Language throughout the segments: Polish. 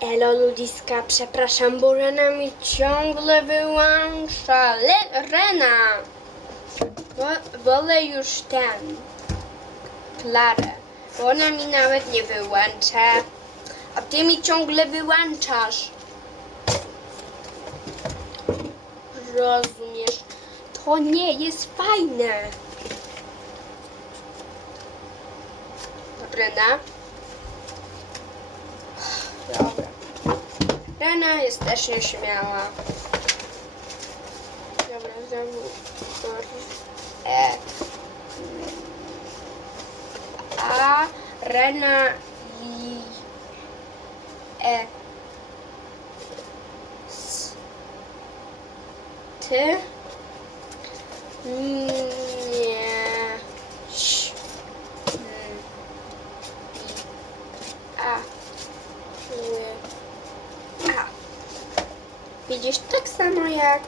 Elo ludziska, przepraszam, bo Rena mi ciągle wyłącza. Le Rena! Wo- wolę już ten. Klarę. Bo ona mi nawet nie wyłącza. A ty mi ciągle wyłączasz. Rozumiesz? To nie jest fajne. Dobra. Rena jest też nieśmiała. Dobra, znowu. E. A. Rena i. E. S. Ty. Nie. Widzisz, tak samo jak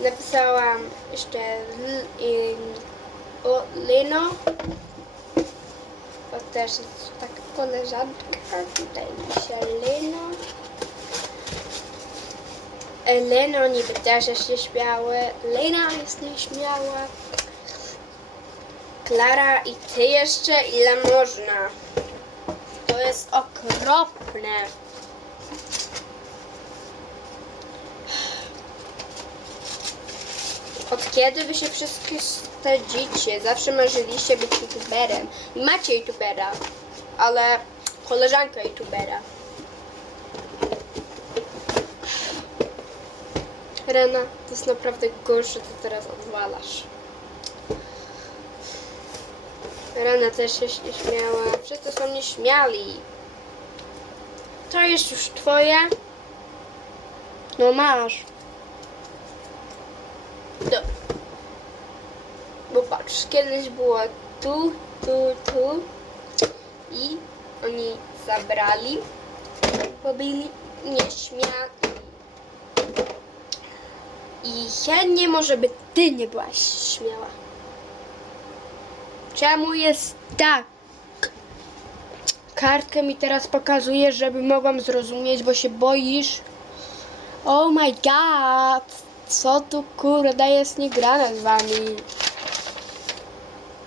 napisałam jeszcze l, o Leno. To też jest taka koleżanka. Tutaj pisze Leno. E, Leno niby też jest nieśmiały. Lena jest nieśmiała. Klara i ty jeszcze ile można. To jest okropne. Od kiedy wy się wszystkie stadzicie? Zawsze marzyliście być youtuberem. I macie youtubera, ale koleżanka youtubera. Rena, to jest naprawdę gorsze, co teraz odwalasz. Rena też się śmiała. Wszyscy są nieśmiali. To jest już twoje? No masz. Dobra. Bo patrz, kiedyś było tu, tu, tu i oni zabrali, bo byli nieśmiali. I chętnie może by ty nie byłaś śmiała. Czemu jest tak? Kartkę mi teraz pokazuje, żeby mogłam zrozumieć, bo się boisz. Oh my god! Co tu kurde jest niegrane z wami?